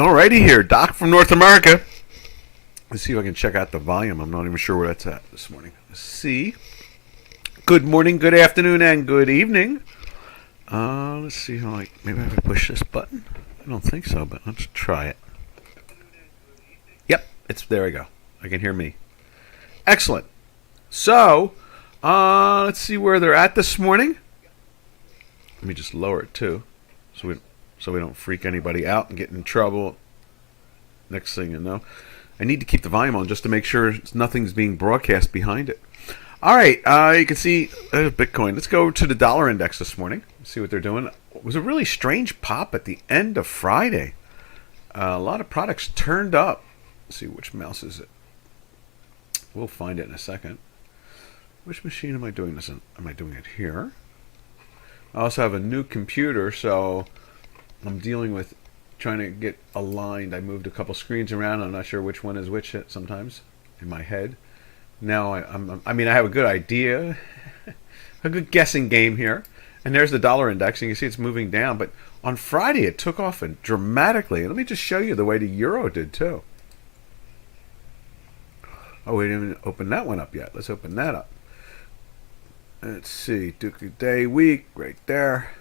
Alrighty here, Doc from North America. Let's see if I can check out the volume. I'm not even sure where that's at this morning. Let's see. Good morning, good afternoon, and good evening. Let's see how maybe I have to push this button. I don't think so, but let's try it. Yep, there we go. I can hear me. Excellent. So, let's see where they're at this morning. Let me just lower it too, so we don't freak anybody out and get in trouble. Next thing you know, I need to keep the volume on just to make sure nothing's being broadcast behind it. All right, you can see Bitcoin. Let's go to the dollar index this morning. See what they're doing. It was a really strange pop at the end of Friday. A lot of products turned up. Let's see, which mouse is it? We'll find it in a second. Which machine am I doing this in? Am I doing it here? I also have a new computer, so I'm dealing with trying to get aligned. I moved a couple screens around. I'm not sure which one is which sometimes in my head. Now I mean, I have a good idea, a good guessing game here. And there's the dollar index, and you can see it's moving down. But on Friday, it took off dramatically. Let me just show you the way the euro did too. Oh, we didn't even open that one up yet. Let's open that up. Let's see, Duke Day Week right there.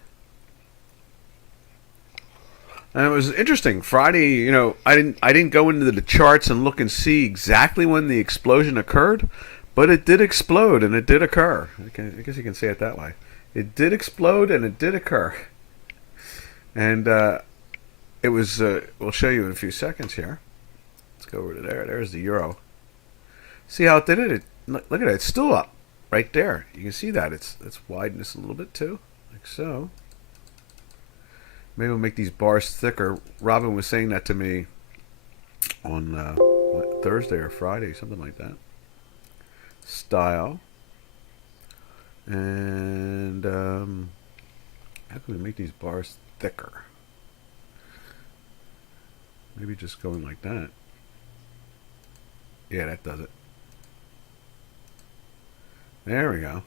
And it was interesting. Friday, you know, I didn't go into the charts and look and see exactly when the explosion occurred, but it did explode and it did occur. I guess you can say it that way. It did explode and it did occur. And it was. We'll show you in a few seconds here. Let's go over to there. There's the euro. See how it did it? Look at it. It's still up right there. You can see that it's widened this a little bit too, like so. Maybe we'll make these bars thicker. Robin was saying that to me on Thursday or Friday, something like that. Style. And how can we make these bars thicker? Maybe just going like that. Yeah, that does it. There we go.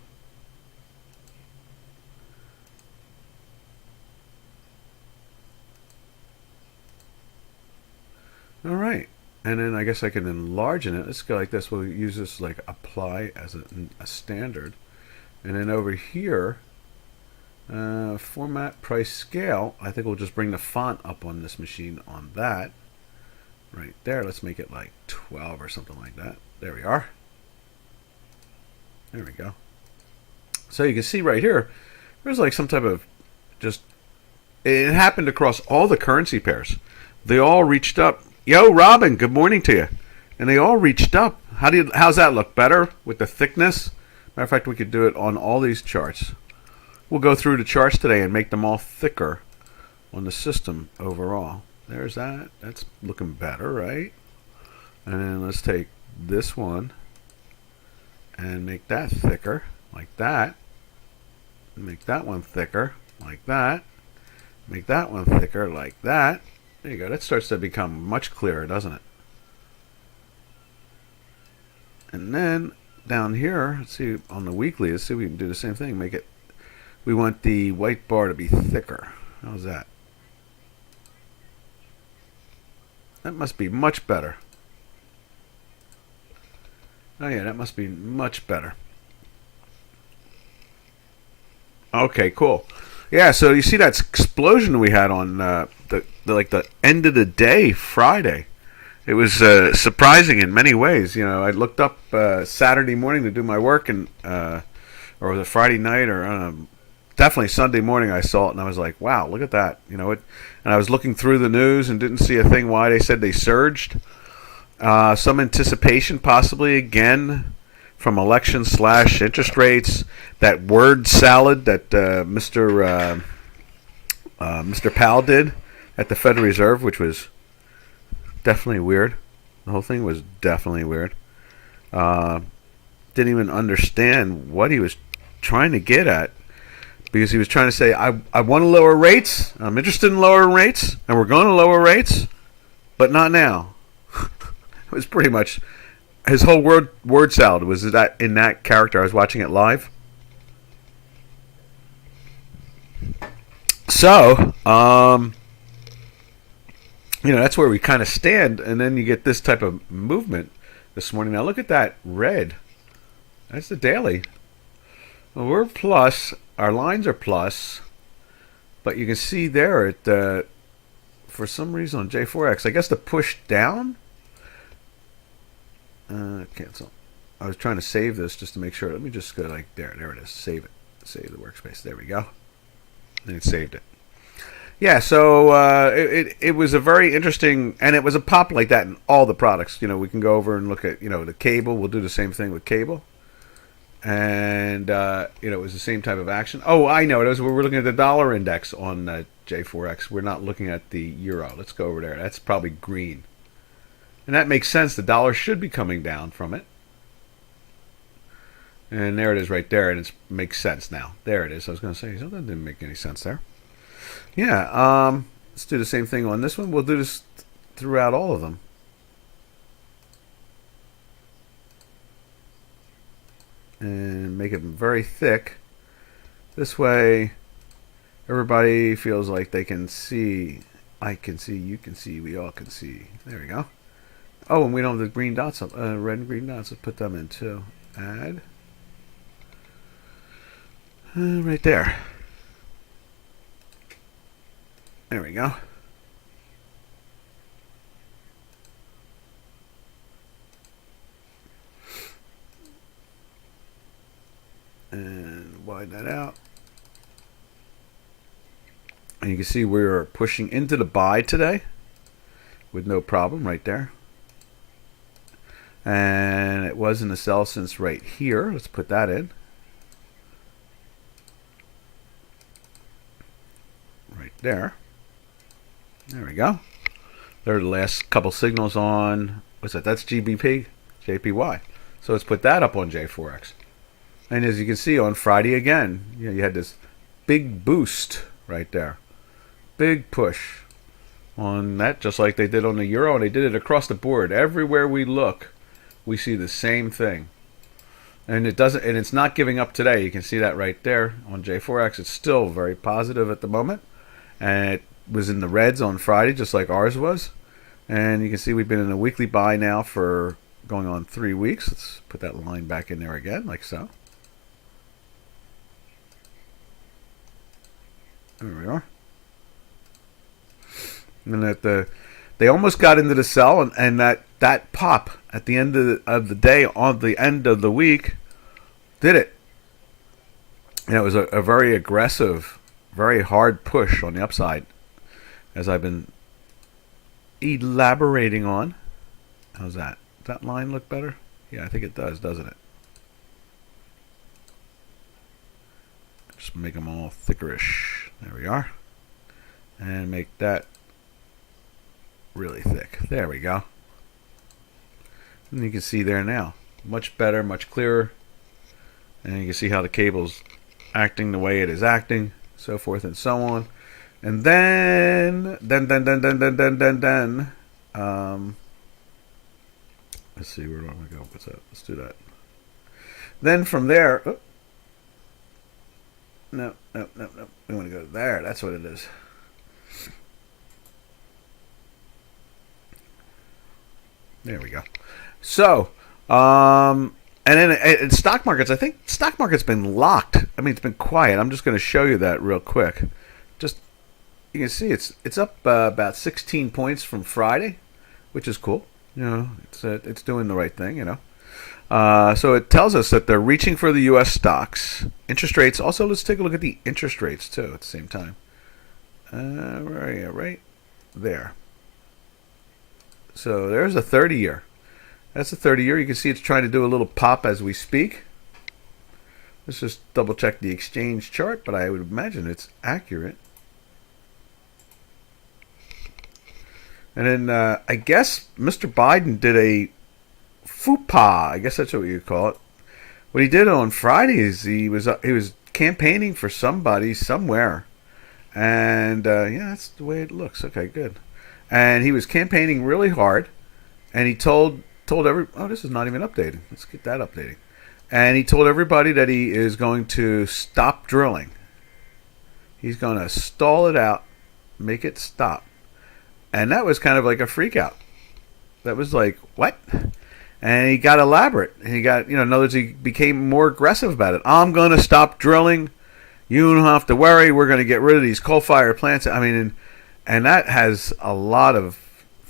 All right, and then I guess I can enlarge it. Let's go like this. We'll use this like apply as a standard, and then over here, format, price, scale. I think we'll just bring the font up on this machine on that. Right there. Let's make it like 12 or something like that. There we are. There we go. So you can see right here, there's like some type of it happened across all the currency pairs. They all reached up. Yo, Robin, good morning to you. And they all reached up. How's that look? Better with the thickness? Matter of fact, we could do it on all these charts. We'll go through the charts today and make them all thicker on the system overall. There's that. That's looking better, right? And then let's take this one and make that thicker, like that. Make that one thicker, like that. Make that one thicker, like that. There you go. That starts to become much clearer, doesn't it? And then down here, let's see on the weekly, let's see if we can do the same thing. Make it, we want the white bar to be thicker. How's that? That must be much better. Oh yeah, that must be much better. Okay, cool. Yeah, so you see that explosion we had on the end of the day Friday. It was surprising in many ways. You know, I looked up Saturday morning to do my work, and or was it Friday night, or definitely Sunday morning. I saw it and I was like, "Wow, look at that!" You know, and I was looking through the news and didn't see a thing why they said they surged. Some anticipation, possibly again, from election / interest rates. That word salad that Mr. Powell did at the Federal Reserve, which was definitely weird. The whole thing was definitely weird. Didn't even understand what he was trying to get at, because he was trying to say, I want to lower rates. I'm interested in lowering rates, and we're going to lower rates, but not now. It was pretty much his whole word salad was that in that character. I was watching it live. So, that's where we kind of stand, and then you get this type of movement this morning. Now look at that red. That's the daily. Well, we're plus. Our lines are plus, but you can see there at for some reason on J4X, I guess the push down. Cancel. I was trying to save this just to make sure. Let me just go like there. There it is. Save it. Save the workspace. There we go. And it saved it. Yeah, so it was a very interesting, and it was a pop like that in all the products. We can go over and look at the cable. We'll do the same thing with cable, and it was the same type of action. Oh, I know it is. We're looking at the dollar index on J4X. We're not looking at the euro. Let's go over there. That's probably green, and that makes sense. The dollar should be coming down from it, and there it is right there, and it makes sense now. There it is. I was going to say something didn't make any sense there. Yeah, let's do the same thing on this one. We'll do this throughout all of them. And make it very thick. This way, everybody feels like they can see. I can see, you can see, we all can see. There we go. Oh, and we don't have the green dots up, red and green dots. Let's put them in too. Add. Right there. There we go. And widen that out. And you can see we're pushing into the buy today with no problem right there. And it was in the sell since right here. Let's put that in. Right there. There we go. There are the last couple signals on, what's that? That's GBP, JPY. So let's put that up on J4X. And as you can see on Friday again, you had this big boost right there. Big push on that, just like they did on the euro, and they did it across the board. Everywhere we look, we see the same thing. And it's not giving up today. You can see that right there on J4X. It's still very positive at the moment. And it was in the reds on Friday, just like ours was. And you can see we've been in a weekly buy now for going on 3 weeks. Let's put that line back in there again, like so. There we are. And they almost got into the sell, and that pop at the end of the day, on the end of the week, did it. And it was a very aggressive, very hard push on the upside, as I've been elaborating on. How's that? Does that line look better? Yeah, I think it does, doesn't it? Just make them all thickerish. There we are. And make that really thick. There we go. And you can see there now. Much better, much clearer. And you can see how the cable's acting the way it is acting, so forth and so on. And then let's see, where do I want to go? What's that? Let's do that. Then from there, no. We want to go there. That's what it is. There we go. So, and then in stock markets, I think stock market's been locked. I mean, it's been quiet. I'm just going to show you that real quick. Just, you can see it's up about 16 points from Friday, which is cool. It's doing the right thing, So it tells us that they're reaching for the U.S. stocks. Interest rates. Also, let's take a look at the interest rates, too, at the same time. Where are you? Right there. So there's a 30-year. That's a 30-year. You can see it's trying to do a little pop as we speak. Let's just double-check the exchange chart, but I would imagine it's accurate. And then I guess Mr. Biden did a FUPA. I guess that's what you call it. What he did on Friday is he was campaigning for somebody somewhere, and yeah, that's the way it looks. Okay, good. And he was campaigning really hard, and he told this is not even updated. Let's get that updating. And he told everybody that he is going to stop drilling. He's going to stall it out, make it stop. And that was kind of like a freak out. That was like, what? And he got elaborate. And he got, in other words, he became more aggressive about it. I'm going to stop drilling. You don't have to worry. We're going to get rid of these coal-fired plants. I mean, and that has a lot of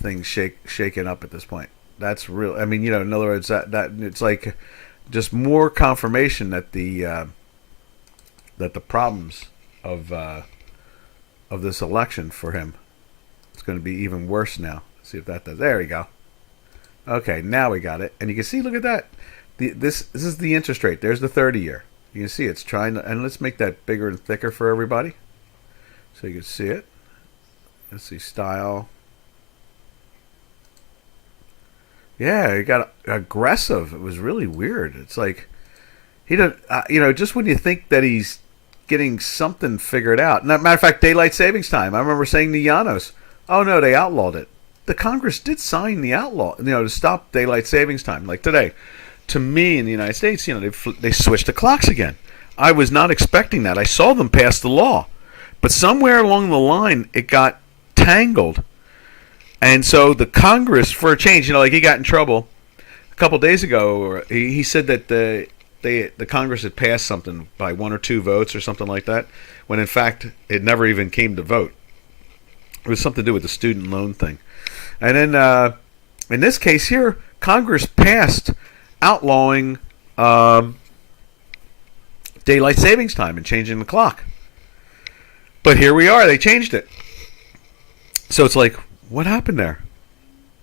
things shaken up at this point. That's real. I mean, in other words, that it's like just more confirmation that the problems of this election for him, it's going to be even worse now. Let's see if that does. There we go. Okay, now we got it, and you can see. Look at that. This is the interest rate. There's the 30-year. You can see it's trying to, and let's make that bigger and thicker for everybody, so you can see it. Let's see style. Yeah, it got aggressive. It was really weird. It's like he doesn't, just when you think that he's getting something figured out. Matter of fact, daylight savings time. I remember saying to Llanos, "Oh no, they outlawed it." The Congress did sign the outlaw, to stop daylight savings time. Like today, to me in the United States, they switched the clocks again. I was not expecting that. I saw them pass the law, but somewhere along the line it got tangled, and so the Congress, for a change, like he got in trouble a couple days ago. He said that the Congress had passed something by 1 or 2 votes or something like that, when in fact it never even came to vote. It was something to do with the student loan thing. And then in this case here, Congress passed outlawing daylight savings time and changing the clock. But here we are. They changed it. So it's like, what happened there?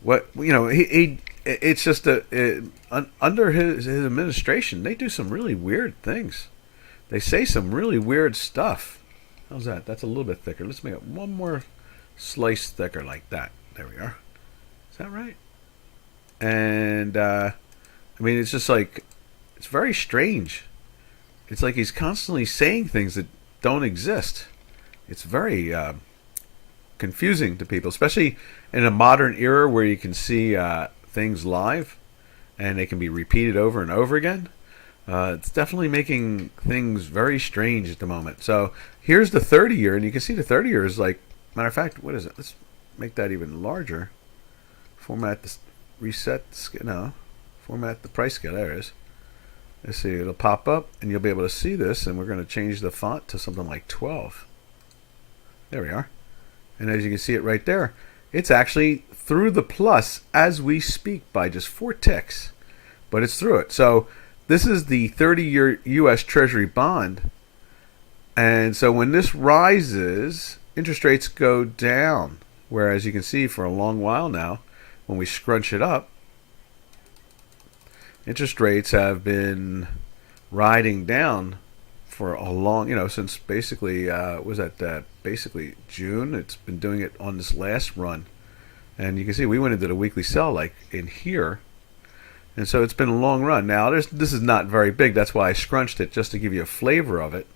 What it's just under his administration, they do some really weird things. They say some really weird stuff. How's that? That's a little bit thicker. Let's make it one more slice thicker like that. There we are. Is that right? And it's just like, it's very strange. It's like he's constantly saying things that don't exist. It's very confusing to people, especially in a modern era where you can see things live and they can be repeated over and over again. It's definitely making things very strange at the moment. So here's the 30-year, and you can see the 30-year is like, matter of fact, what is it? Let's make that even larger. Format the format the price scale. There it is. Let's see, it'll pop up and you'll be able to see this, and we're going to change the font to something like 12. There we are. And as you can see it right there, it's actually through the plus as we speak by just 4 ticks, but it's through it. So this is the 30-year U.S. Treasury bond, and so when this rises, interest rates go down, whereas you can see for a long while now, when we scrunch it up, interest rates have been riding down for a long, since basically, basically June. It's been doing it on this last run. And you can see we went into the weekly sell like in here. And so it's been a long run. Now, this is not very big. That's why I scrunched it, just to give you a flavor of it.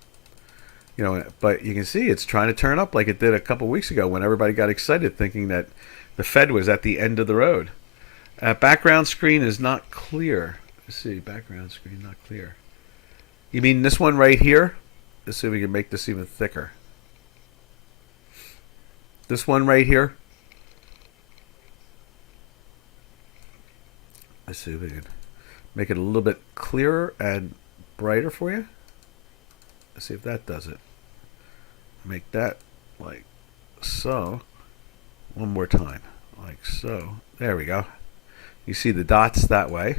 But you can see it's trying to turn up like it did a couple weeks ago when everybody got excited thinking that the Fed was at the end of the road. Background screen is not clear. Let's see, background screen not clear. You mean this one right here? Let's see if we can make this even thicker. This one right here. Let's see if we can make it a little bit clearer and brighter for you. Let's see if that does it. Make that like so. One more time. Like so. There we go. You see the dots that way.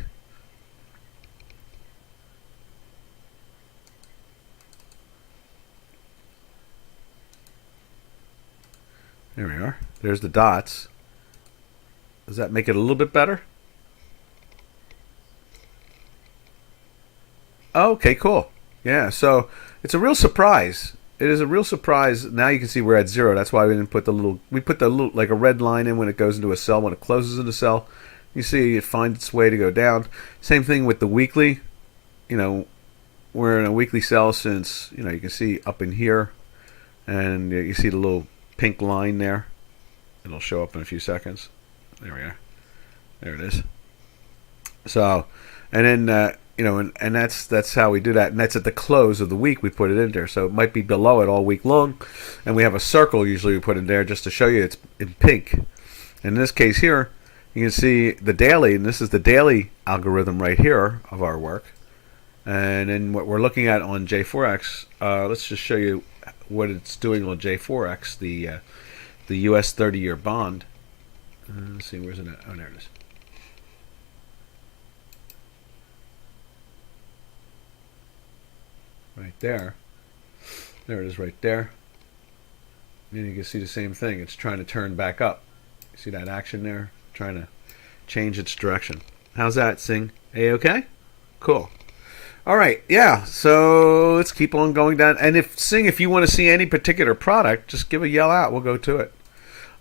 There we are. There's the dots. Does that make it a little bit better? Okay, cool. Yeah, so it's a real surprise. It is a real surprise. Now you can see we're at 0. That's why we didn't put we put the little, like a red line in when it goes into a cell. When it closes in a cell, you see it finds its way to go down. Same thing with the weekly. We're in a weekly cell since, you can see up in here, and you see the little pink line there. It'll show up in a few seconds. There we are. There it is. So, and then and that's how we do that, and that's at the close of the week we put it in there. So it might be below it all week long, and we have a circle usually we put in there just to show you it's in pink. In this case here, you can see the daily, and this is the daily algorithm right here of our work. And then what we're looking at on J4X, let's just show you what it's doing on J4X, the U.S. 30-year bond. Let's see, where's it at? Oh, there it is. Right there. There it is right there. And you can see the same thing. It's trying to turn back up. You see that action there? Trying to change its direction. How's that, Sing? A-okay? Cool. All right, yeah. So let's keep on going down. And if Sing, if you want to see any particular product, just give a yell out. We'll go to it.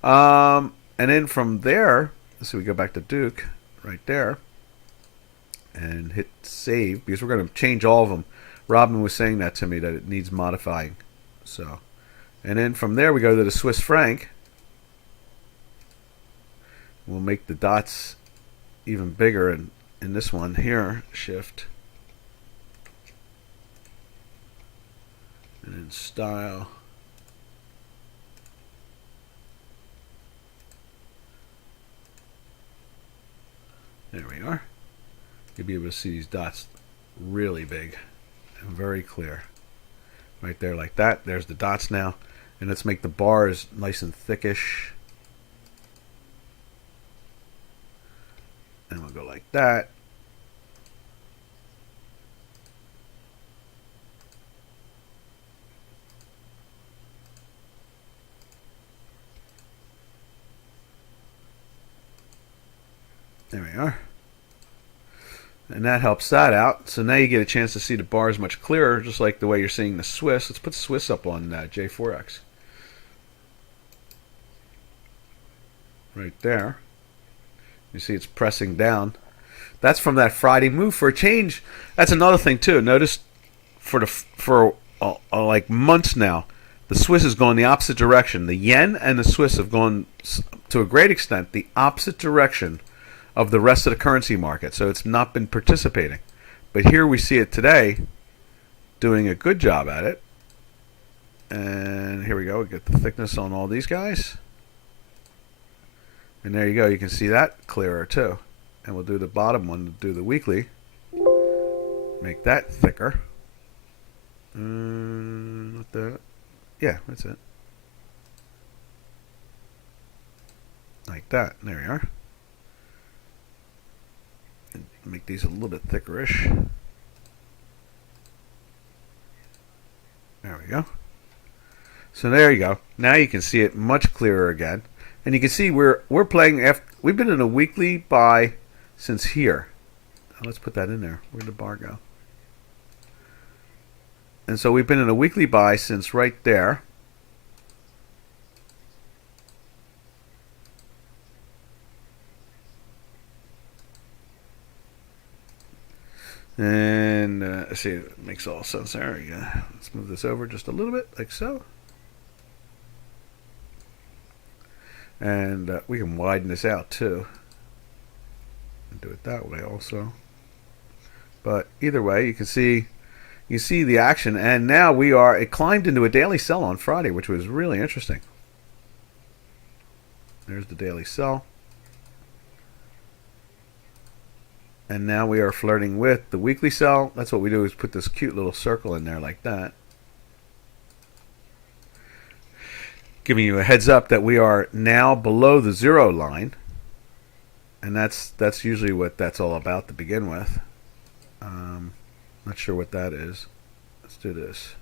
And then from there, let's see, we go back to Duke right there and hit save because we're going to change all of them. Robin was saying that to me, that it needs modifying. So, and then from there we go to the Swiss franc. We'll make the dots even bigger in this one here. Shift. And then style. There we are. You'll be able to see these dots really big and very clear. Right there like that. There's the dots now. And let's make the bars nice and thickish. And we'll go like that. There we are. And that helps that out. So now you get a chance to see the bars much clearer, just like the way you're seeing the Swiss. Let's put Swiss up on J4X. Right there. You see it's pressing down. That's from that Friday move. For a change, that's another thing too. Notice for like months now, the Swiss has gone the opposite direction. The yen and the Swiss have gone, to a great extent, the opposite direction of the rest of the currency market. So it's not been participating. But here we see it today doing a good job at it. And here we go. We get the thickness on all these guys. And there you go. You can see that clearer too. And we'll do the bottom one, do the weekly. Make that thicker. Not that. Yeah, that's it. Like that. There we are. And make these a little bit thickerish. There we go. So there you go. Now you can see it much clearer again. And you can see we're playing after, we've been in a weekly buy since here. Let's put that in there. Where'd the bar go? And so we've been in a weekly buy since right there. And let's see, it makes all sense there. Yeah. Let's move this over just a little bit, like so. And we can widen this out too. And do it that way also. But either way, you see the action. And now it climbed into a daily sell on Friday, which was really interesting. There's the daily sell. And now we are flirting with the weekly sell. That's what we do, is put this cute little circle in there like that. Giving you a heads up that we are now below the zero line. And that's usually what that's all about to begin with. Not sure what that is. Let's do this.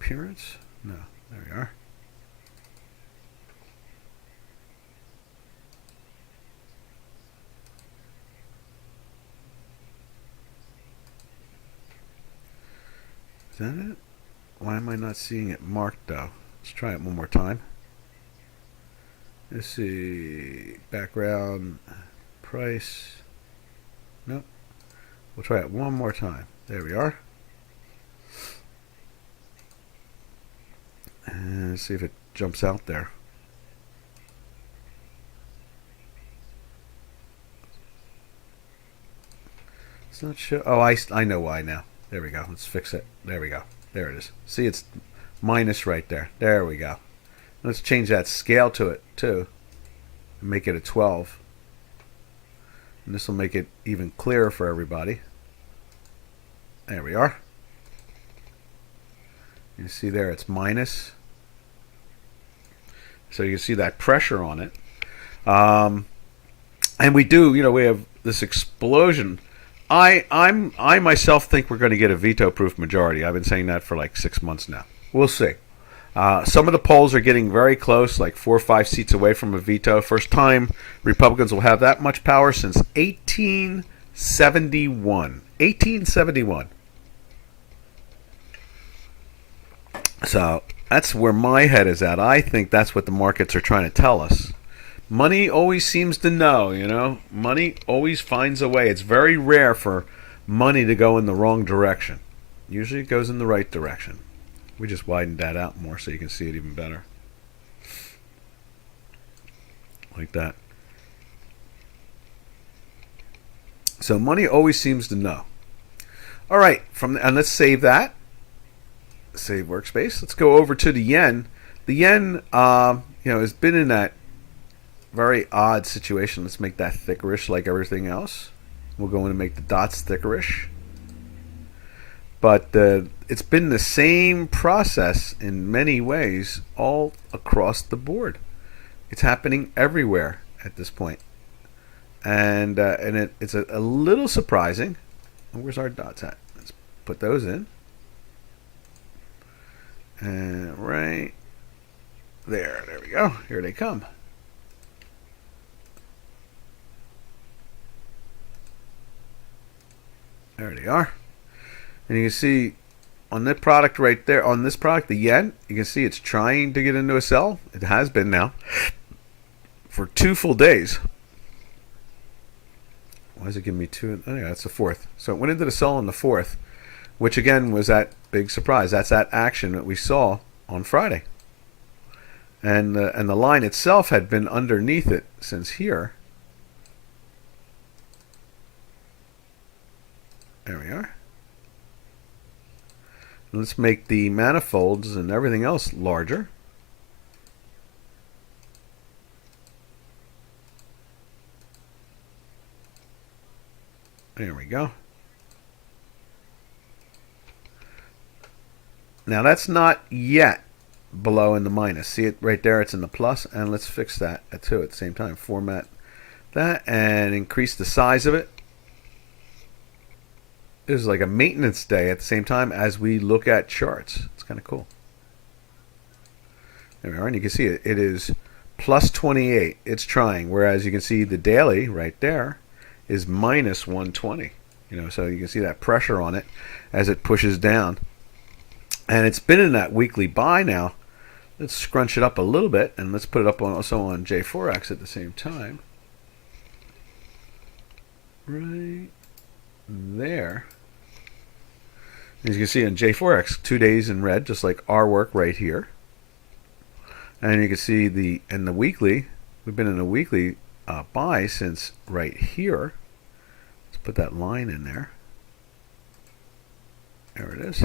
Appearance? No, there we are. Is that it? Why am I not seeing it marked though? Let's try it one more time. Let's see. Background. Price. Nope. We'll try it one more time. There we are. And let's see if it jumps out there. It's not sure. Oh, I know why now. There we go. Let's fix it. There we go. There it is. See, it's minus right there. There we go. Let's change that scale to it too. And make it a 12. And this will make it even clearer for everybody. There we are. You see there it's minus. So you can see that pressure on it. And we do, we have this explosion. I myself think we're going to get a veto-proof majority. I've been saying that for like 6 months now. We'll see. Some of the polls are getting very close, like 4 or 5 seats away from a veto. First time Republicans will have that much power since 1871. 1871. So that's where my head is at. I think that's what the markets are trying to tell us. Money always seems to know, Money always finds a way. It's very rare for money to go in the wrong direction. Usually it goes in the right direction. We just widened that out more so you can see it even better. Like that. So money always seems to know. All right, and let's save that. Save workspace. Let's go over to the yen. The yen, has been in that very odd situation. Let's make that thickerish like everything else. We'll go in and make the dots thickerish. But it's been the same process in many ways all across the board. It's happening everywhere at this point. And it's a little surprising. Where's our dots at? Let's put those in. And right there. There we go. Here they come. There they are. And you can see on that product right there, on this product, the yen, you can see it's trying to get into a sell. It has been now for 2 full days. Why is it giving me 2? Oh, yeah, that's the 4th. So it went into the sell on the 4th, which again was that big surprise. That's that action that we saw on Friday. And the line itself had been underneath it since here. There we are. Let's make the manifolds and everything else larger. There we go. Now that's not yet below in the minus. See it right there? It's in the plus. And let's fix that too at the same time. Format that and increase the size of it. This is like a maintenance day at the same time as we look at charts. It's kind of cool. There we are. And you can see it. It is plus 28. It's trying. Whereas you can see the daily right there is minus 120. So you can see that pressure on it as it pushes down. And it's been in that weekly buy now. Let's scrunch it up a little bit. And let's put it up also on J4X at the same time. Right there. As you can see on J4X, 2 days in red, just like our work right here. And you can see the weekly, we've been in a weekly buy since right here. Let's put that line in there. There it is.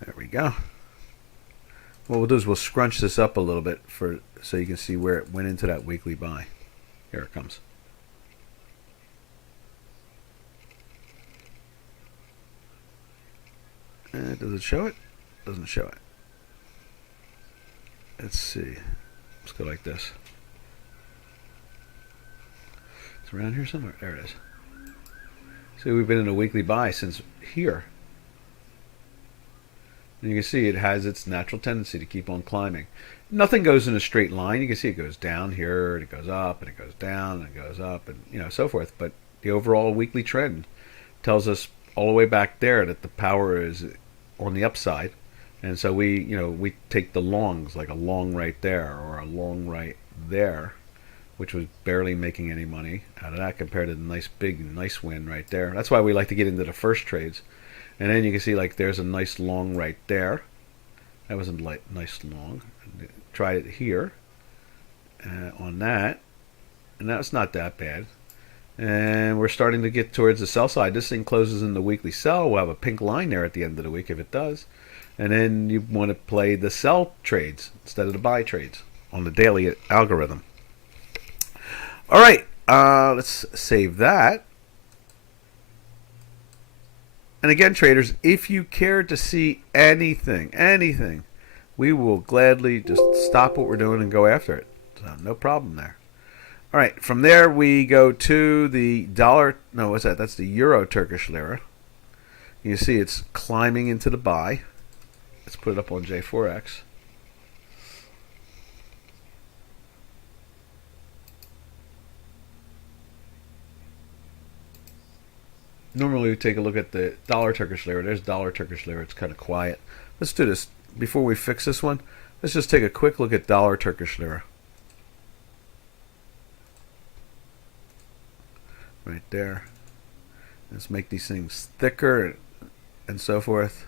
There we go. What we'll do is we'll scrunch this up a little bit so you can see where it went into that weekly buy. Here it comes. Does it show it? Doesn't show it. Let's see. Let's go like this. It's around here somewhere. There it is. See, we've been in a weekly buy since here. And you can see it has its natural tendency to keep on climbing. Nothing goes in a straight line. You can see it goes down here, and it goes up, and it goes down, and it goes up, and so forth. But the overall weekly trend tells us all the way back there that the power is on the upside. And so we take the longs, like a long right there or a long right there, which was barely making any money out of that compared to the nice win right there. That's why we like to get into the first trades. And then you can see like there's a nice long right there. That was a nice long. Tried it here on that, and that's not that bad. And we're starting to get towards the sell side. This thing closes in the weekly sell. We'll have a pink line there at the end of the week if it does. And then you want to play the sell trades instead of the buy trades on the daily algorithm. All right, let's save that. And again, traders, if you care to see anything, we will gladly just stop what we're doing and go after it. So no problem there. All right, from there we go to the dollar. No, what's that? That's the Euro Turkish lira. You see it's climbing into the buy. Let's put it up on J4X. Normally we take a look at the dollar Turkish lira. There's dollar Turkish lira. It's kind of quiet. Let's do this before we fix this one. Let's just take a quick look at dollar Turkish lira. Right there. Let's make these things thicker and so forth,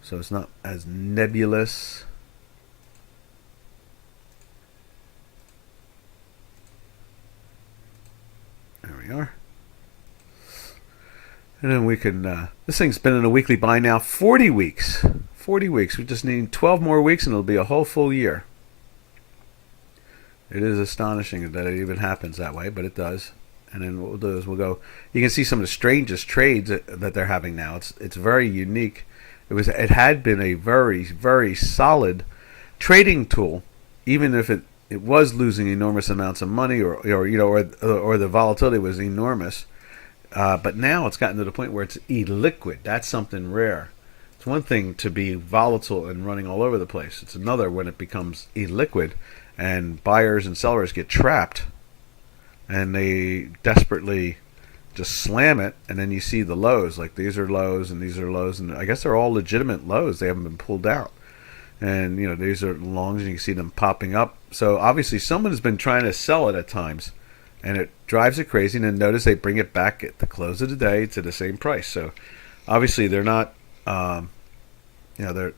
so it's not as nebulous. There we are. And then we can, this thing's been in a weekly buy now 40 weeks. 40 weeks. We just need 12 more weeks and it'll be a whole full year. It is astonishing that it even happens that way, but it does. And then what we'll do is we'll go. You can see some of the strangest trades that they're having now. It's very unique. It had been a very solid trading tool, even if it was losing enormous amounts of money, or the volatility was enormous. But now it's gotten to the point where it's illiquid. That's something rare. It's one thing to be volatile and running all over the place. It's another when it becomes illiquid and buyers and sellers get trapped and they desperately just slam it, and then you see the lows. Like these are lows and these are lows, and I guess they're all legitimate lows. They haven't been pulled out. And these are longs, and you can see them popping up. So obviously someone has been trying to sell it at times, and it drives it crazy. And then notice they bring it back at the close of the day to the same price. So obviously they're not, they're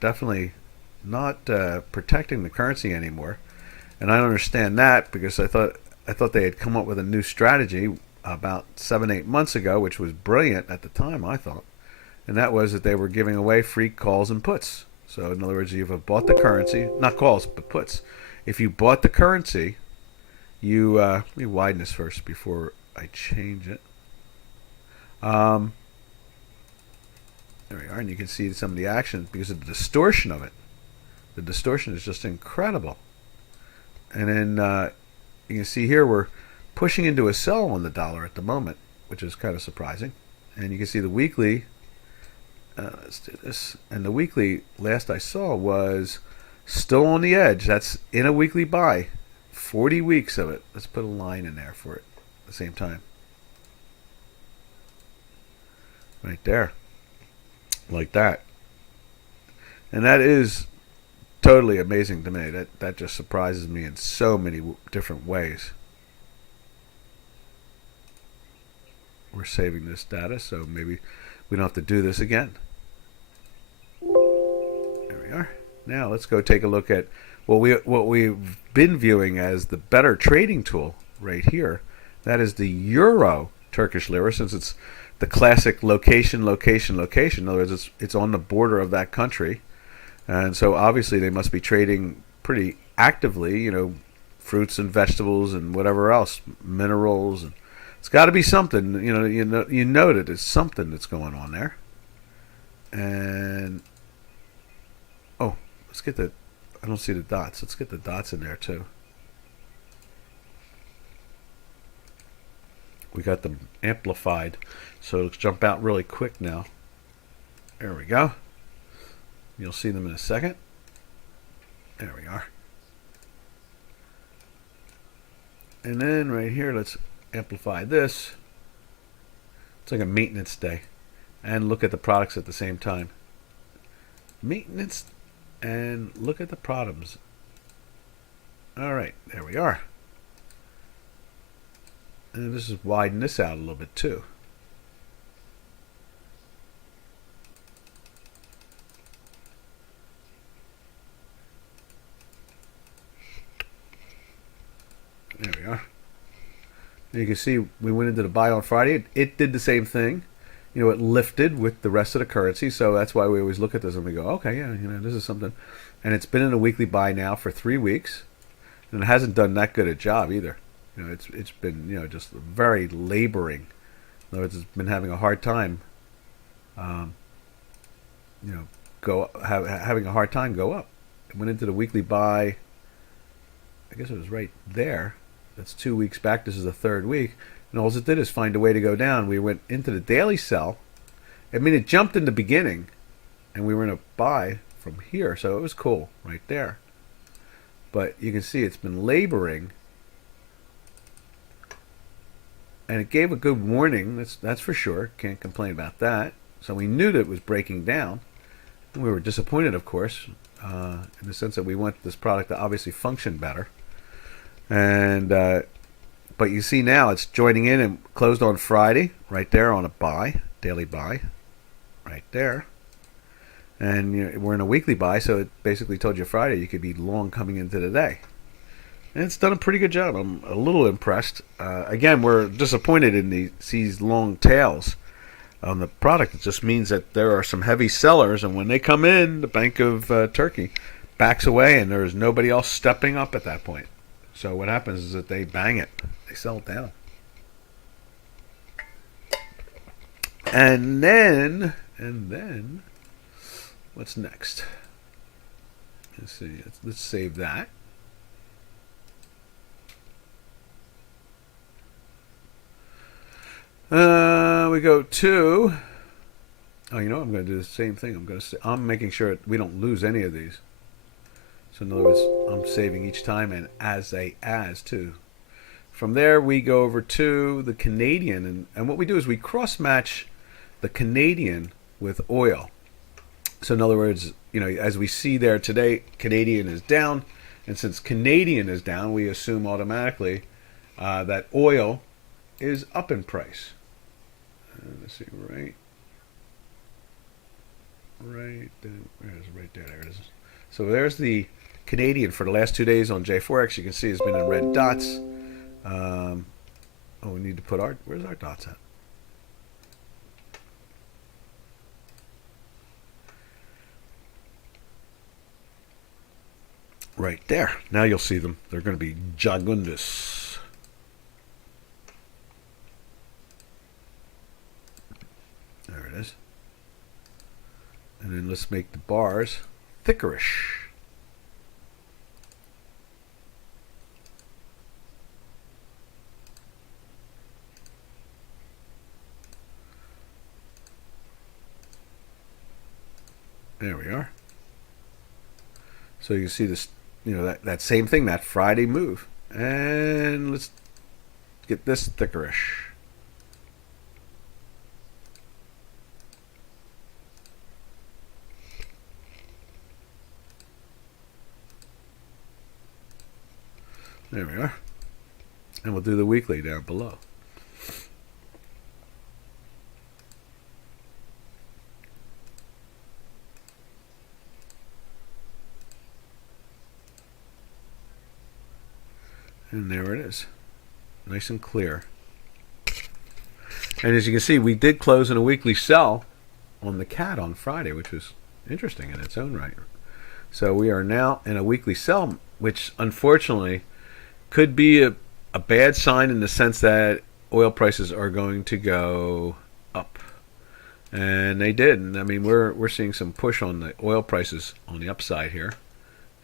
definitely not protecting the currency anymore. And I don't understand that, because I thought they had come up with a new strategy about 7-8 months ago, which was brilliant at the time, I thought. And that was that they were giving away free calls and puts. So in other words, you've bought the currency, not calls, but puts. If you bought the currency, you, let me widen this first before I change it. There we are, and you can see some of the action because of the distortion of it. The distortion is just incredible. And then you can see here we're pushing into a sell on the dollar at the moment, which is kind of surprising. And you can see the weekly. Let's do this. And the weekly, last I saw, was still on the edge. That's in a weekly buy. 40 weeks of it. Let's put a line in there for it at the same time. Right there. Like that. And that is totally amazing to me. That just surprises me in so many different ways. We're saving this data, so maybe we don't have to do this again. There we are. Now let's go take a look at what we've been viewing as the better trading tool right here. That is the Euro Turkish lira, since it's the classic location. In other words, it's on the border of that country, and so obviously they must be trading pretty actively. Fruits and vegetables and whatever else, minerals, and it's got to be something. You know that it's something that's going on there. And let's get the. I don't see the dots. Let's get the dots in there too. We got them amplified, so let's jump out really quick now. There we go. You'll see them in a second. There we are. And then right here, let's amplify this. It's like a maintenance day. And look at the products at the same time. Maintenance and look at the products. All right, there we are. And this is widen this out a little bit too. There we are. You can see we went into the buy on Friday. It did the same thing. It lifted with the rest of the currency. So that's why we always look at this and we go, okay, yeah, this is something. And it's been in a weekly buy now for 3 weeks, and it hasn't done that good a job either. It's been just very laboring. In other words, it's been having a hard time. Having a hard time go up. It went into the weekly buy. I guess it was right there. That's 2 weeks back. This is the third week. And all it did is find a way to go down. We went into the daily sell. I mean, it jumped in the beginning, and we were in a buy from here. So it was cool right there. But you can see it's been laboring. And it gave a good warning. That's for sure. Can't complain about that. So we knew that it was breaking down. And we were disappointed, of course, in the sense that we want this product to obviously function better. And but you see now it's joining in and closed on Friday, right there on a buy, daily buy, right there. And we're in a weekly buy, so it basically told you Friday you could be long coming into the day. And it's done a pretty good job. I'm a little impressed. Again, we're disappointed in these long tails on the product. It just means that there are some heavy sellers, and when they come in, the Bank of Turkey backs away, and there's nobody else stepping up at that point. So what happens is that they bang it. They sell it down. And then, what's next? Let's see. Let's save that. We go to. Oh, I'm going to do the same thing. I'm making sure we don't lose any of these. So in other words, I'm saving each time and as too. From there, we go over to the Canadian, and what we do is we cross match the Canadian with oil. So in other words, as we see there today, Canadian is down, and since Canadian is down, we assume automatically that oil is up in price. Let's see, right there. There it is. So there's the Canadian for the last 2 days on J4X. You can see it's been in red dots. We need to put where's our dots at? Right there. Now you'll see them. They're going to be jagundus. There it is. And then let's make the bars thickerish. There we are. So you can see this, that same thing, that Friday move. And let's get this thickerish. There we are. And we'll do the weekly down below. And there it is. Nice and clear. And as you can see, we did close in a weekly sell on the cat on Friday, which was interesting in its own right. So we are now in a weekly sell, which unfortunately could be a bad sign in the sense that oil prices are going to go up. And they did. I mean, we're seeing some push on the oil prices on the upside here.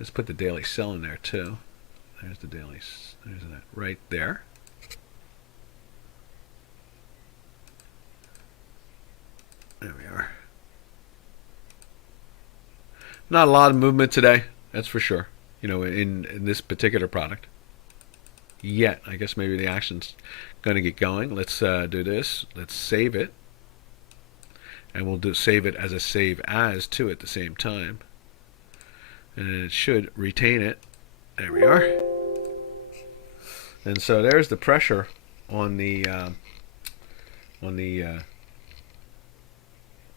Let's put the daily sell in there too. There's the daily. There's that right there. There we are. Not a lot of movement today, that's for sure. In this particular product. Yet, I guess maybe the action's going to get going. Let's do this. Let's save it, and we'll save it as a save as too at the same time. And it should retain it. There we are. And so there's the pressure on the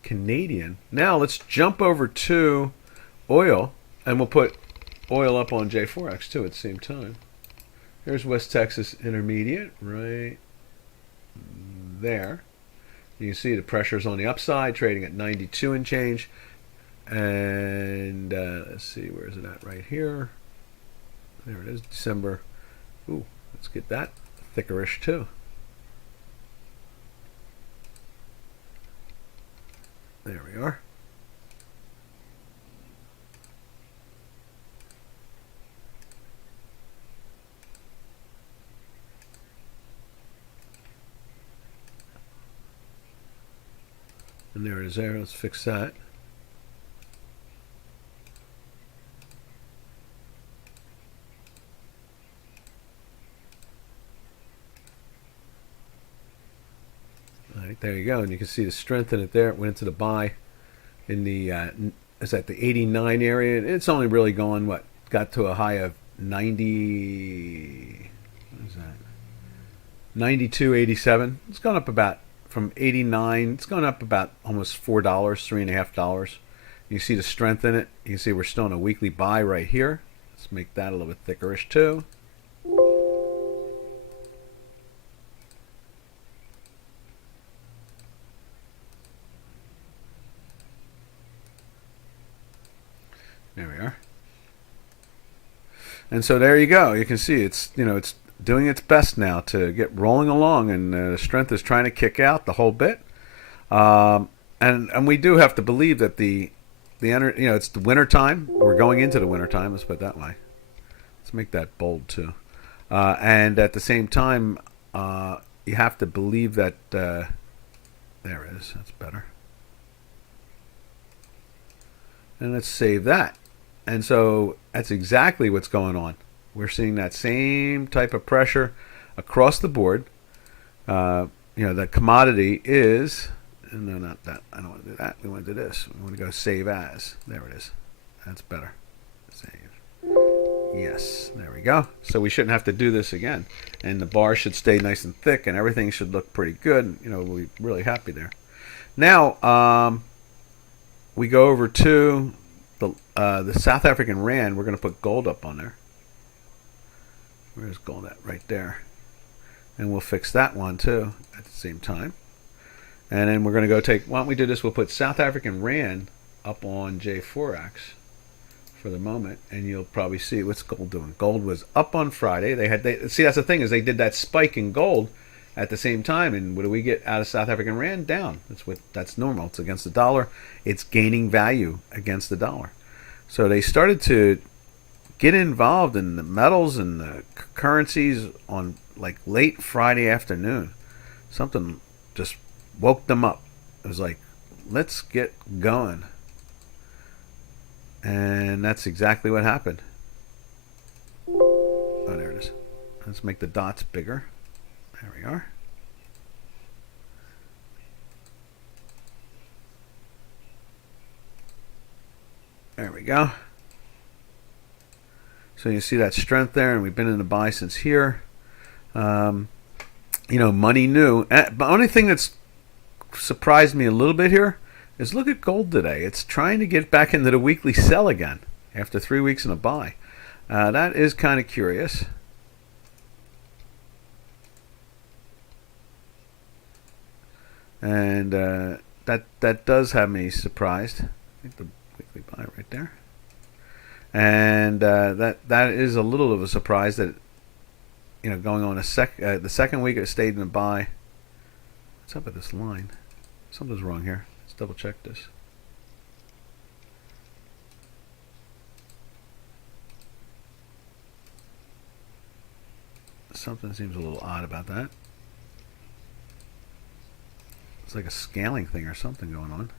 Canadian. Now let's jump over to oil, and we'll put oil up on J4X too at the same time. Here's West Texas Intermediate right there. You can see the pressure's on the upside, trading at 92 and change. And let's see, where is it at? Right here. There it is, December. Ooh, let's get that thickerish too. There we are. And there it is there. Let's fix that. All right, there you go. And you can see the strength in it there. It went into the buy in the, is that the 89 area? It's only really gone, what, got to a high of 90, what is that? 92.87. It's gone up about from 89. It's gone up about almost $4, $3.50. You see the strength in it. You can see we're still in a weekly buy right here. Let's make that a little bit thickerish too. There we are. And so there you go. You can see it's, it's doing its best now to get rolling along, and the strength is trying to kick out the whole bit. And we do have to believe that it's the winter time. We're going into the winter time. Let's put it that way. Let's make that bold too. And at the same time, you have to believe that there it is. That's better. And let's save that. And so that's exactly what's going on. We're seeing that same type of pressure across the board. The commodity is, no, not that. I don't want to do that. We want to do this. We want to go save as. There it is. That's better. Save. Yes, there we go. So we shouldn't have to do this again. And the bar should stay nice and thick, and everything should look pretty good. We'll be really happy there. Now, we go over to the South African Rand. We're going to put gold up on there. Where's gold at? Right there. And we'll fix that one too at the same time. And then we're going to go take, why don't we do this? We'll put South African Rand up on J4X for the moment, and you'll probably see what's gold doing. Gold was up on Friday. See, that's the thing, is they did that spike in gold at the same time, and what do we get out of South African Rand? Down. That's normal. It's against the dollar. It's gaining value against the dollar. So they started to get involved in the metals and the currencies on like late Friday afternoon. Something just woke them up. It was like, let's get going. And that's exactly what happened. Oh, there it is. Let's make the dots bigger. There we are. There we go. So you see that strength there, and we've been in the buy since here. Money new. The only thing that's surprised me a little bit here is look at gold today. It's trying to get back into the weekly sell again after 3 weeks in a buy. That is kind of curious. And that does have me surprised. I think the weekly buy right there. And that is a little of a surprise that going on the second week it stayed in the buy. What's up with this line? Something's wrong here. Let's double check this. Something seems a little odd about that. It's like a scaling thing or something going on.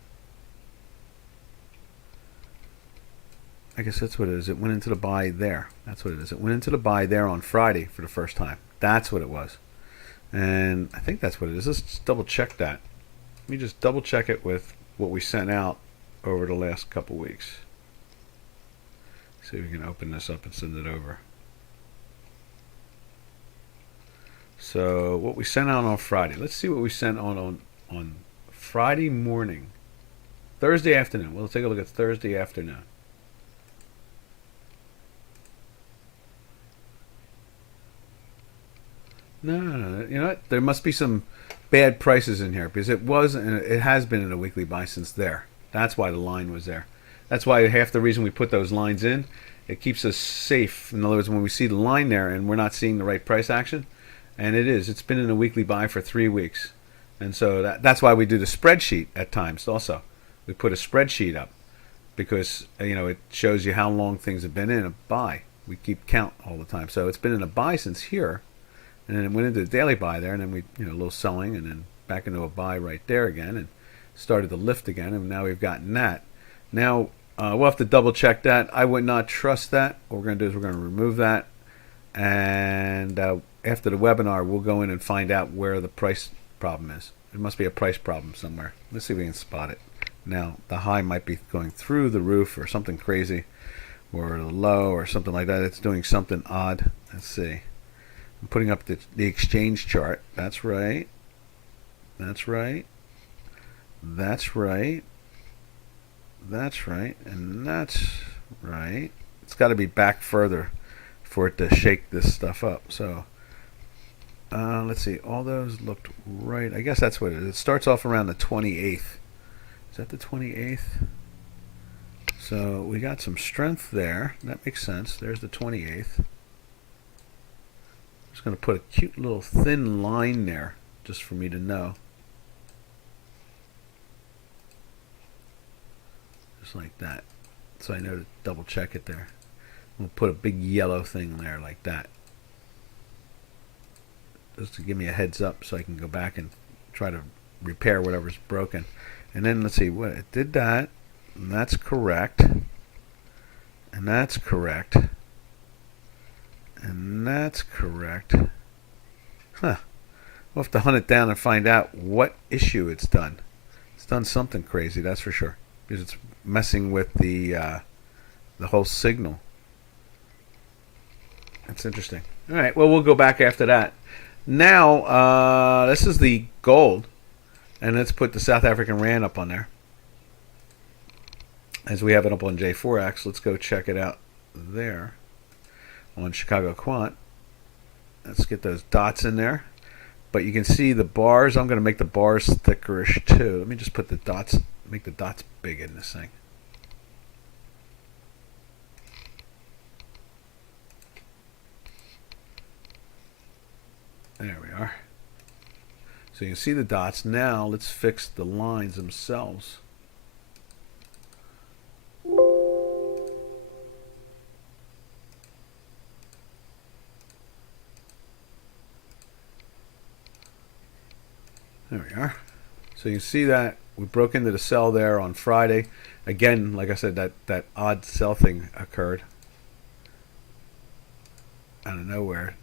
I guess that's what it is. It went into the buy there. That's what it is. It went into the buy there on Friday for the first time. That's what it was. And I think that's what it is. Let's just double check that. Let me just double check it with what we sent out over the last couple weeks. See if we can open this up and send it over. So what we sent out on Friday. Let's see what we sent on Friday morning. Thursday afternoon. We'll take a look at Thursday afternoon. No. You know what? There must be some bad prices in here because it has been in a weekly buy since there. That's why the line was there. That's why half the reason we put those lines in, it keeps us safe. In other words, when we see the line there and we're not seeing the right price action, and it's been in a weekly buy for 3 weeks. And so that's why we do the spreadsheet at times also. We put a spreadsheet up because it shows you how long things have been in a buy. We keep count all the time. So it's been in a buy since here, and then it went into the daily buy there, and then we a little selling, and then back into a buy right there again, and started to lift again, and now we've gotten that. Now we'll have to double check that. I would not trust that. What we're going to do is we're going to remove that, and after the webinar, we'll go in and find out where the price problem is. It must be a price problem somewhere. Let's see if we can spot it. Now the high might be going through the roof or something crazy, or the low or something like that. It's doing something odd. Let's see. I'm putting up the exchange chart. That's right. That's right. That's right. That's right. And that's right. It's got to be back further for it to shake this stuff up. So let's see. All those looked right. I guess that's what it is. It starts off around the 28th. Is that the 28th? So we got some strength there. That makes sense. There's the 28th. I'm just going to put a cute little thin line there just for me to know. Just like that. So I know to double check it there. We'll put a big yellow thing there like that. Just to give me a heads up so I can go back and try to repair whatever's broken. And then let's see what it did that. And that's correct. And that's correct. And that's correct. Huh. We'll have to hunt it down and find out what issue it's done. It's done something crazy, that's for sure. Because it's messing with the whole signal. That's interesting. All right, well, we'll go back after that. Now, this is the gold. And let's put the South African Rand up on there. As we have it up on J4X, let's go check it out there on Chicago Quant. Let's get those dots in there. But you can see the bars. I'm going to make the bars thickerish too. Let me just put the dots, make the dots big in this thing. There we are. So you can see the dots. Now let's fix the lines themselves. There we are. So you can see that we broke into the sell there on Friday. Again, like I said, that odd sell thing occurred out of nowhere.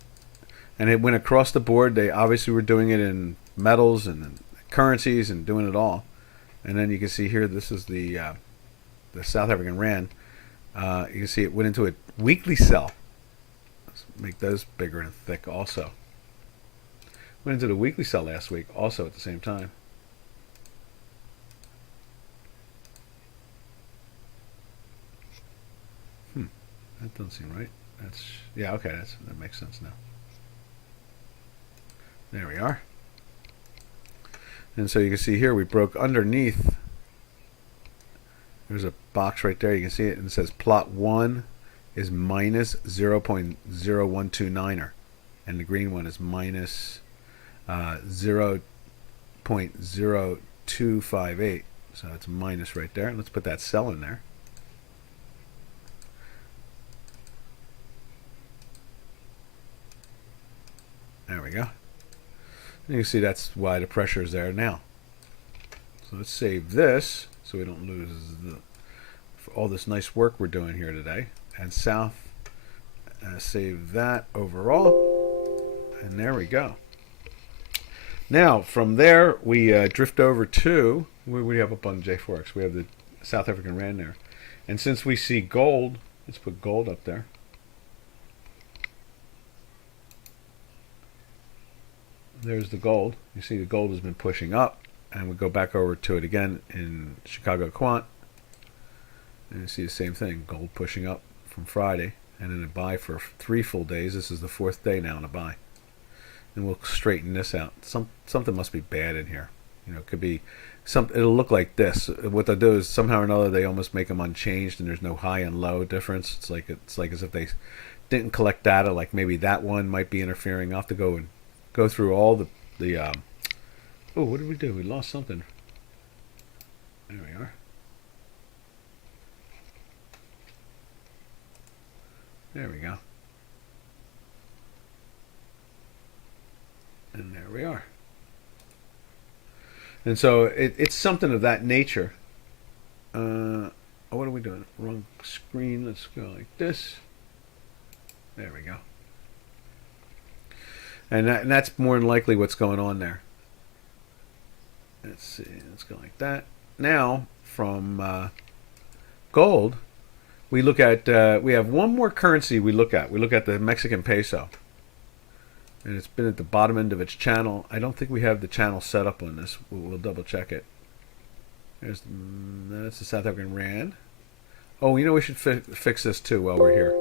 And it went across the board. They obviously were doing it in metals and currencies and doing it all. And then you can see here, this is the South African Rand. You can see it went into a weekly sell. Let's make those bigger and thick also. Went into the weekly sell last week also at the same time. That doesn't seem right. That's, yeah, okay, that makes sense now. There we are. And so you can see here we broke underneath. There's a box right there. You can see it, and it says plot 1 is minus 0.0129er, and the green one is minus 0.0258. So it's minus right there. Let's put that sell in there. There we go. And you can see that's why the pressure is there now. So let's save this so we don't lose all this nice work we're doing here today. And south, save that overall. And there we go. Now, from there, we drift over to, what do we have up on J4X? We have the South African Rand there. And since we see gold, let's put gold up there. There's the gold. You see the gold has been pushing up. And we go back over to it again in Chicago Quant. And you see the same thing. Gold pushing up from Friday. And in a buy for 3 full days. This is the 4th day now in a buy. and we'll straighten this out. Something must be bad in here. It could be some. It'll look like this. What they'll do is somehow or another they almost make them unchanged, and there's no high and low difference. It's like as if they didn't collect data. Like maybe that one might be interfering. I'll have to go through all the. Oh, what did we do? We lost something. There we are. There we go. And there we are. And so it's something of that nature. What are we doing? Wrong screen. Let's go like this. There we go. And that's more than likely what's going on there. Let's see. Let's go like that. Now, from gold, we look at, we have one more currency we look at. We look at the Mexican peso. And it's been at the bottom end of its channel. I don't think we have the channel set up on this. We'll double check it. That's the South African Rand. Oh, we should fix this too while we're here.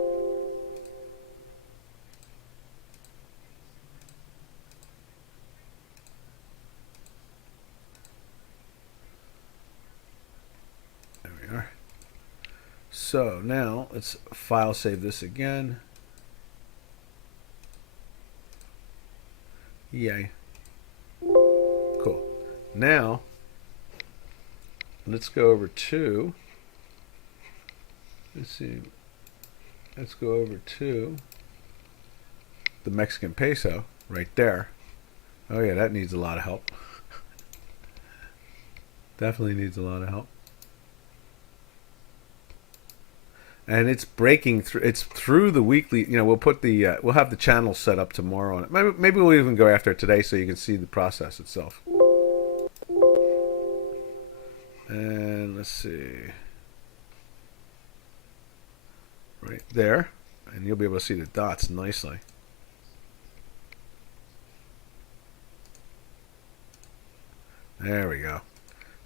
There we are. So now let's file save this again. Yay. Cool. Now, let's go over to, let's see, let's go over to the Mexican peso right there. Oh yeah, that needs a lot of help. Definitely needs a lot of help. And it's breaking through. It's through the weekly. We'll put the. We'll have the channel set up tomorrow on it. Maybe we'll even go after it today so you can see the process itself. And let's see. Right there, and you'll be able to see the dots nicely. There we go.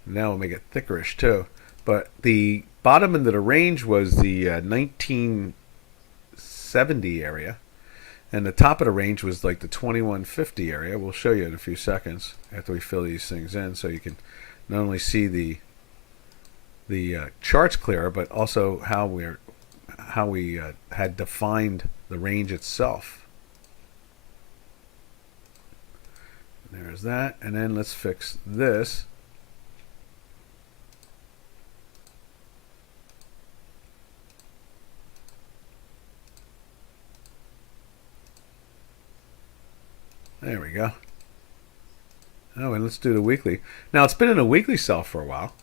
Now we'll make it thickerish too. But the bottom end of the range was the 1970 area, and the top of the range was like the 2150 area. We'll show you in a few seconds after we fill these things in, so you can not only see the charts clearer, but also how we had defined the range itself. There's that, and then let's fix this. There we go. Oh, and let's do the weekly. Now, it's been in a weekly sell for a while.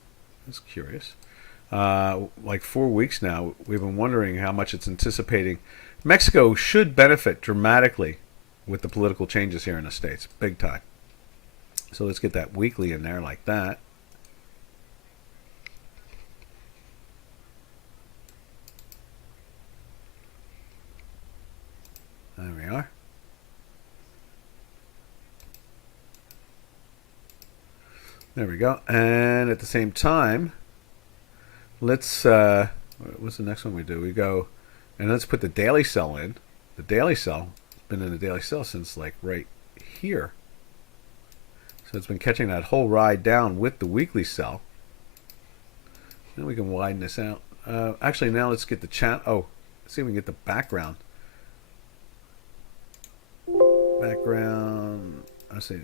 That's curious. Like 4 weeks now, we've been wondering how much it's anticipating. Mexico should benefit dramatically with the political changes here in the States. Big time. So let's get that weekly in there like that. There we are. There we go. And at the same time, let's, what's the next one we do? We go, and let's put the daily sell in. The daily sell has been in the daily sell since like right here. So it's been catching that whole ride down with the weekly sell. Then we can widen this out. Actually, now let's get the channel. Oh, let's see if we can get the background. Background. I say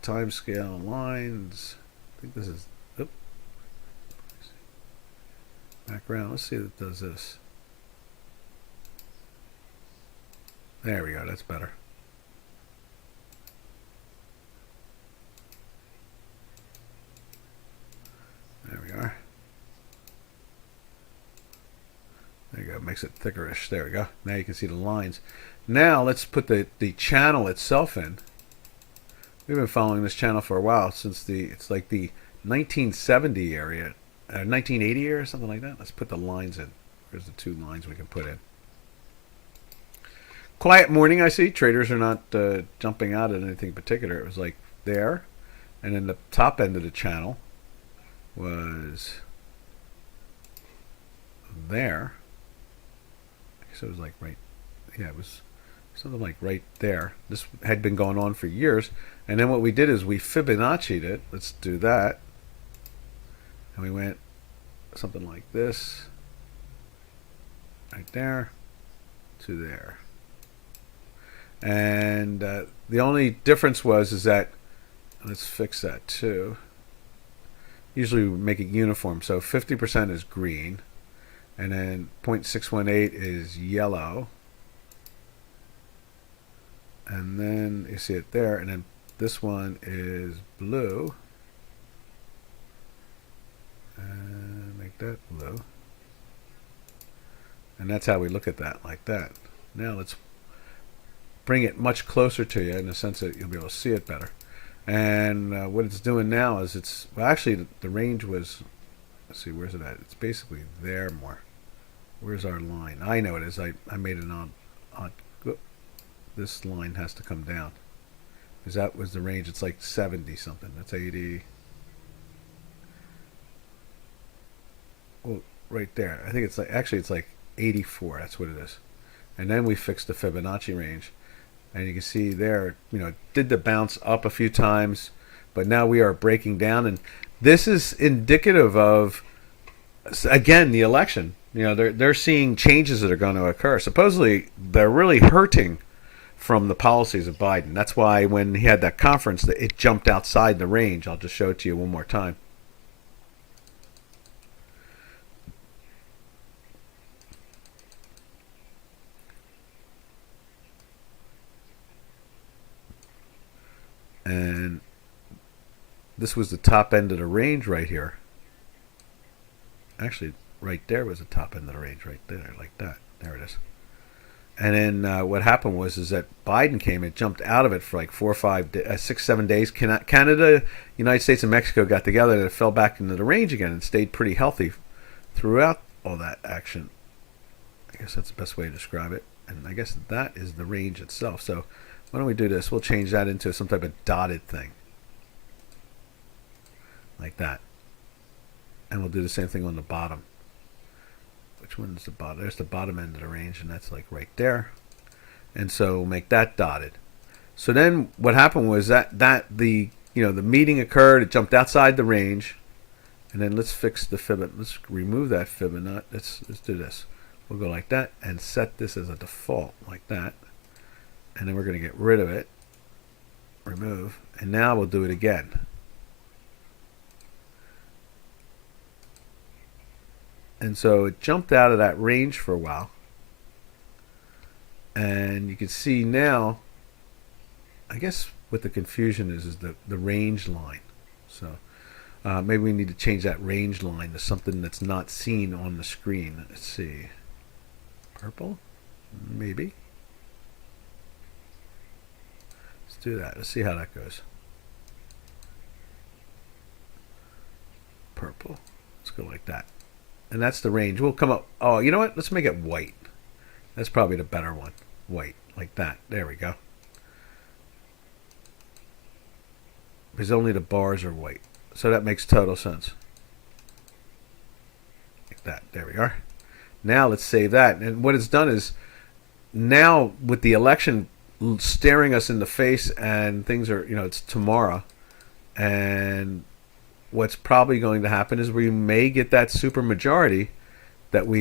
time scale lines. I think this is. Oops. Background. Let's see if it does this. There we go. That's better. There we are. There you go. Makes it thickerish. There we go. Now you can see the lines. Now let's put the channel itself in. We've been following this channel for a while since it's like the 1970 area, 1980 area or something like that. Let's put the lines in. Here's the two lines we can put in. Quiet morning, I see. Traders are not jumping out at anything particular. It was like there, and then the top end of the channel was there. So it was like right, yeah, it was something like right there. This had been going on for years. And then what we did is we Fibonacci'd it. Let's do that. And we went something like this, right there to there. And the only difference is that, let's fix that too. Usually we make it uniform. So 50% is green, and then 0.618 is yellow. And then you see it there, and then this one is blue. And make that blue. And that's how we look at that, like that. Now let's bring it much closer to you in the sense that you'll be able to see it better. And what it's doing now is actually the range was, let's see, where's it at? It's basically there more. Where's our line? I know it is. I made it on this line has to come down, because that was the range. It's like 70 something. That's 80. Well, right there. I think it's like, actually it's like 84. That's what it is. And then we fixed the Fibonacci range, and you can see there, it did the bounce up a few times, but now we are breaking down, and this is indicative of, again, the election. They're seeing changes that are going to occur. Supposedly they're really hurting from the policies of Biden. That's why when he had that conference, that it jumped outside the range. I'll just show it to you one more time. And this was the top end of the range right here. Actually, right there was the top end of the range right there, like that. There it is. And then what happened was that Biden came and jumped out of it for like 4 or 5, 6, 7 days. Canada, United States, and Mexico got together, and it fell back into the range again and stayed pretty healthy throughout all that action. I guess that's the best way to describe it. And I guess that is the range itself. So why don't we do this? We'll change that into some type of dotted thing, like that. And we'll do the same thing on the bottom. Which one is the bottom? There's the bottom end of the range, and that's like right there. And so we'll make that dotted. So then what happened was that the meeting occurred. It jumped outside the range, and then let's fix the Fibonacci. Let's remove that Fibonacci. Let's do this. We'll go like that and set this as a default, like that. And then we're going to get rid of it. Remove. And now we'll do it again. And so it jumped out of that range for a while. And you can see now, I guess what the confusion is the range line. So maybe we need to change that range line to something that's not seen on the screen. Let's see. Purple? Maybe. Let's do that. Let's see how that goes. Purple. Let's go like that. And that's the range. We'll come up. Oh, you know what? Let's make it white. That's probably the better one. White. Like that. There we go. Because only the bars are white. So that makes total sense. Like that. There we are. Now let's save that. And what it's done is, now with the election staring us in the face, and things are, it's tomorrow. And what's probably going to happen is we may get that super majority that we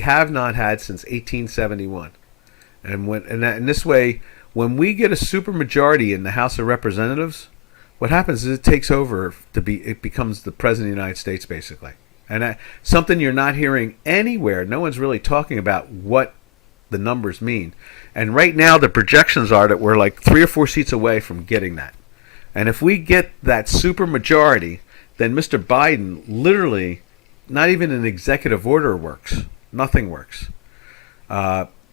have not had since 1871. And this way, when we get a super majority in the House of Representatives, what happens is it takes over it becomes the President of the United States, basically. And something you're not hearing anywhere. No one's really talking about what the numbers mean. And right now, the projections are that we're like 3 or 4 seats away from getting that. And if we get that super majority, then Mr. Biden, literally, not even an executive order works. Nothing works.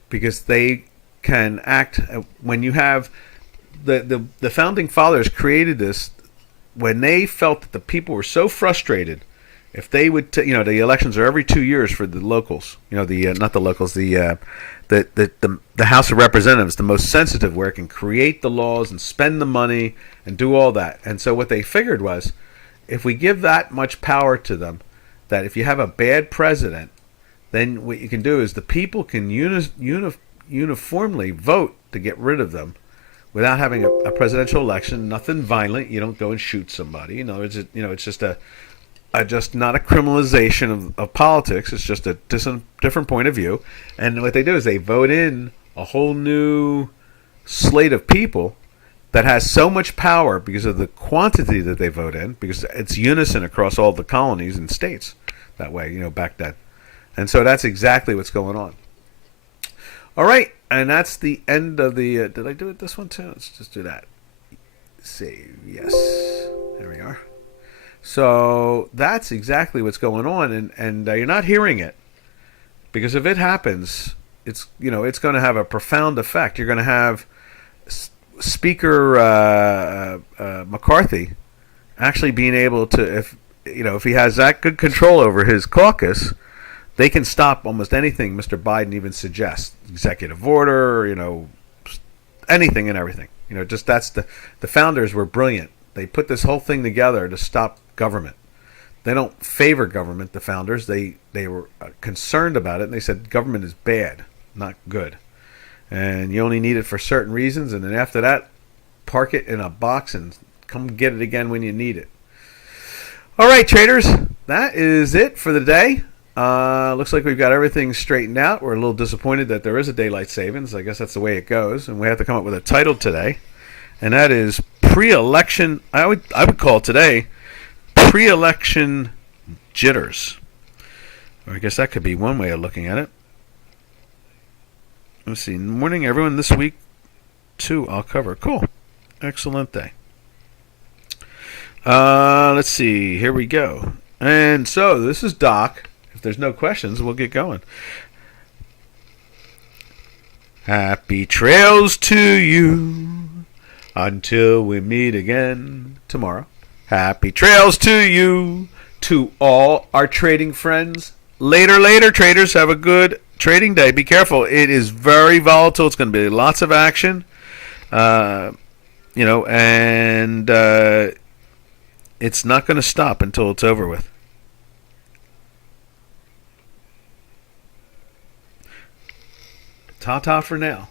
Because they can act when you have the founding fathers created this when they felt that the people were so frustrated. If they would, the elections are every 2 years for the locals. Not the locals, the House of Representatives, the most sensitive, where it can create the laws and spend the money and do all that. And so what they figured was, if we give that much power to them, that if you have a bad president, then what you can do is the people can uniformly vote to get rid of them without having a presidential election. Nothing violent. You don't go and shoot somebody. It's just just not a criminalization of politics. It's just a different point of view. And what they do is they vote in a whole new slate of people that has so much power because of the quantity that they vote in, because it's unison across all the colonies and states that way, back then. And so that's exactly what's going on. All right, and that's the end of the... did I do it this one too? Let's just do that. Save, yes. There we are. So that's exactly what's going on, and you're not hearing it, because if it happens, it's going to have a profound effect. You're going to have Speaker McCarthy actually being able to, if he has that good control over his caucus, they can stop almost anything Mr. Biden even suggests. Executive order, anything and everything. That's the founders were brilliant. They put this whole thing together to stop government. They don't favor government, the founders. They were concerned about it, and they said government is bad, not good. And you only need it for certain reasons, and then after that, park it in a box and come get it again when you need it. All right, traders, that is it for the day. Looks like we've got everything straightened out. We're a little disappointed that there is a daylight savings. I guess that's the way it goes, and we have to come up with a title today, and that is pre-election. I would call today pre-election jitters. Or I guess that could be one way of looking at it. Let's see. Morning, everyone. This week, too, I'll cover. Cool. Excellent day. Let's see. Here we go. And so, this is Doc. If there's no questions, we'll get going. Happy trails to you until we meet again tomorrow. Happy trails to you, to all our trading friends. Later, traders. Have a good trading day. Be careful. It is very volatile. It's going to be lots of action. And it's not going to stop until it's over with. Ta-ta for now.